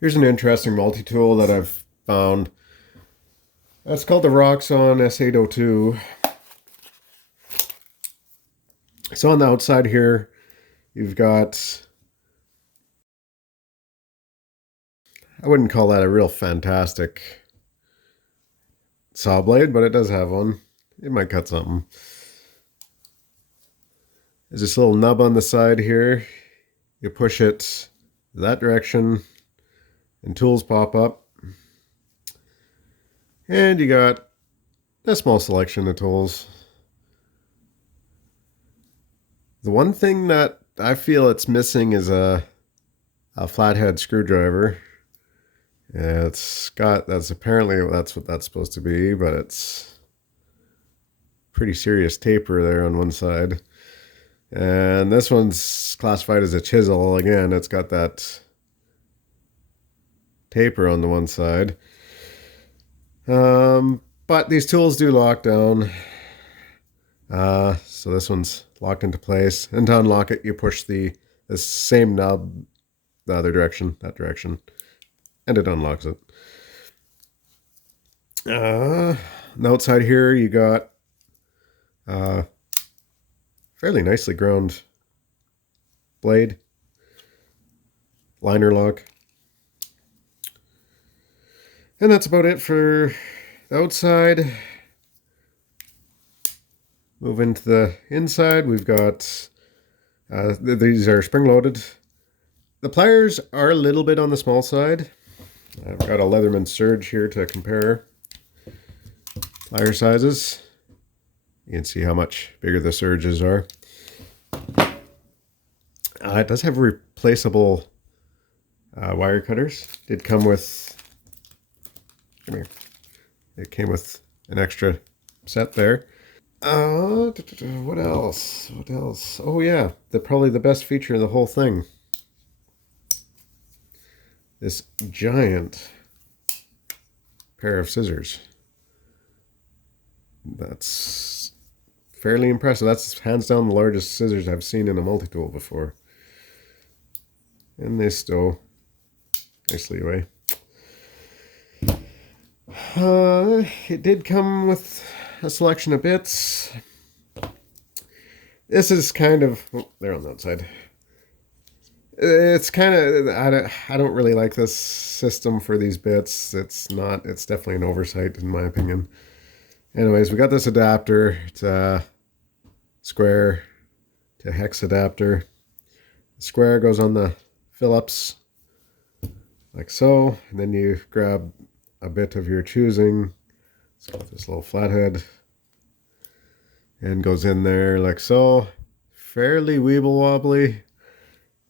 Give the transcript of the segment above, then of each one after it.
Here's an interesting multi-tool that I've found. That's called the Roxon S802. So on the outside here, you've got, I wouldn't call that a real fantastic saw blade, but it does have one. It might cut something. There's this little nub on the side here. You push it that direction and tools pop up. And you got a small selection of tools. The one thing that I feel it's missing is a flathead screwdriver. That's apparently that's what that's supposed to be, but it's pretty serious taper there on one side. And this one's classified as a chisel. Again, it's got that taper on the one side. But these tools do lock down. So this one's locked into place. And to unlock it, you push the same nub the other direction, that direction, and it unlocks it. On the outside here, you got fairly nicely ground blade, liner lock. And that's about it for the outside. Move into the inside. We've got, these are spring-loaded. The pliers are a little bit on the small side. I've got a Leatherman Surge here to compare plier sizes. You can see how much bigger the Surges are. It does have replaceable wire cutters. Did come with, come here. It came with an extra set there. What else? What else? Oh yeah, probably the best feature of the whole thing. This giant pair of scissors. That's fairly impressive. That's hands down the largest scissors I've seen in a multi-tool before. And they stow nicely away. It did come with a selection of bits. This is kind of, oh, they're on the outside. It's kind of, I don't really like this system for these bits. It's definitely an oversight in my opinion. Anyways, we got this adapter. It's a square to hex adapter. The square goes on the Phillips like so, and then you grab a bit of your choosing. It's got this little flathead and goes in there like so. Fairly weeble wobbly,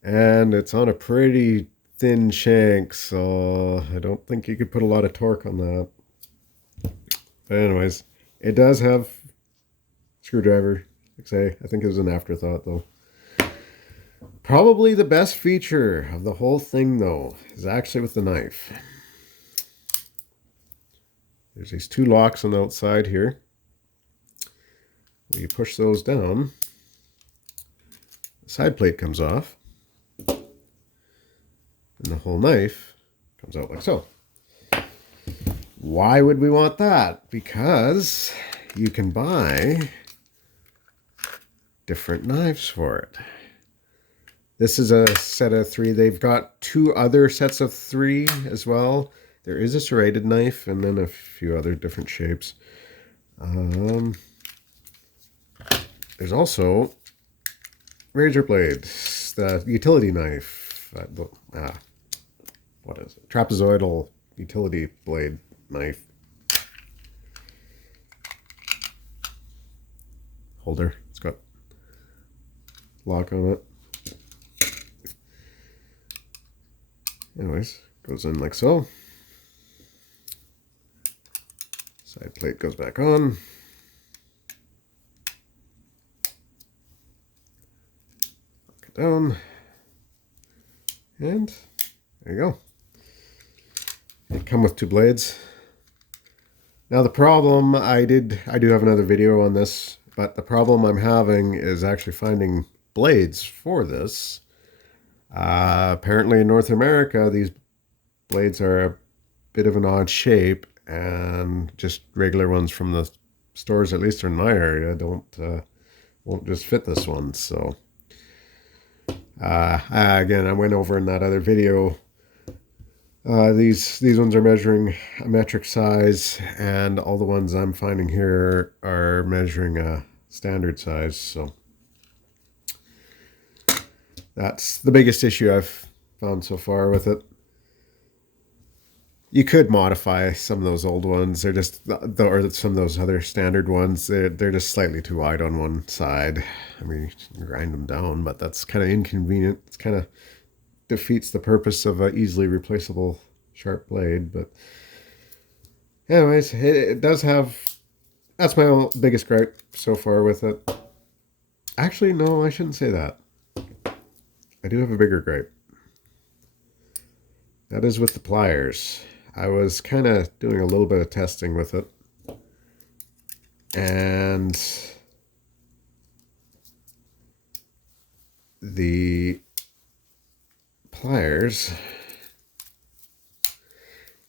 and it's on a pretty thin shank, so I don't think you could put a lot of torque on that. But anyways, it does have screwdriver. Like I say, I think it was an afterthought though. Probably the best feature of the whole thing though is actually with the knife. There's these two locks on the outside here. When you push those down, the side plate comes off, and the whole knife comes out like so. Why would we want that? Because you can buy different knives for it. This is a set of 3. They've got 2 other sets of 3 as well. There is a serrated knife and then a few other different shapes. There's also razor blades, the utility knife. What is it? Trapezoidal utility blade knife. Holder. It's got lock on it. Anyways, goes in like so. Side plate goes back on. Lock it down. And there you go. They come with 2 blades. Now the problem, I do have another video on this, but the problem I'm having is actually finding blades for this. Apparently in North America, these blades are a bit of an odd shape, and just regular ones from the stores, at least in my area, won't just fit this one. So again, I went over in that other video. These ones are measuring a metric size, and all the ones I'm finding here are measuring a standard size. So that's the biggest issue I've found so far with it. You could modify some of those old ones. They're just, or some of those other standard ones, they're just slightly too wide on one side. I mean, you can grind them down, but that's kind of inconvenient. It's kind of defeats the purpose of an easily replaceable sharp blade. But anyways, it does have, that's my biggest gripe so far with it. Actually, no, I shouldn't say that. I do have a bigger gripe. That is with the pliers. I was kind of doing a little bit of testing with it, and the pliers,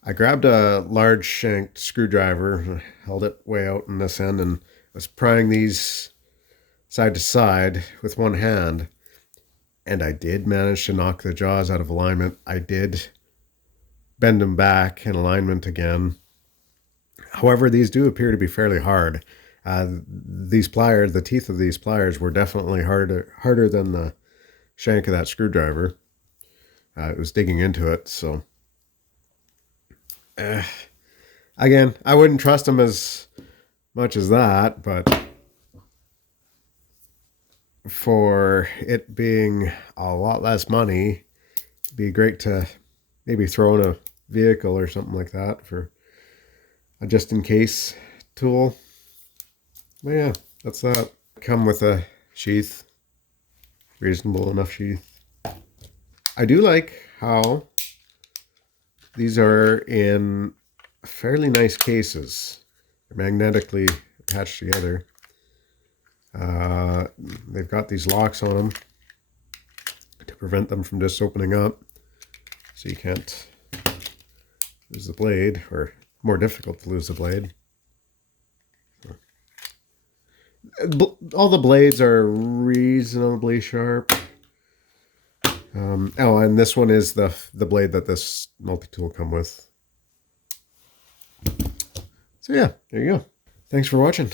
I grabbed a large shanked screwdriver, held it way out in this end, and was prying these side to side with one hand, and I did manage to knock the jaws out of alignment. I did bend them back in alignment again. However, these do appear to be fairly hard. These pliers, the teeth of these pliers were definitely harder than the shank of that screwdriver. It was digging into it, so again, I wouldn't trust them as much as that, but for it being a lot less money, it'd be great to maybe throw in a vehicle or something like that for a just-in-case tool. But yeah, that's that. Come with a sheath, reasonable enough sheath. I do like how these are in fairly nice cases. They're magnetically attached together. They've got these locks on them to prevent them from just opening up, so you can't lose the blade, or more difficult to lose the blade. All the blades are reasonably sharp. Oh, and this one is the blade that this multi-tool come with. So yeah, there you go. Thanks for watching.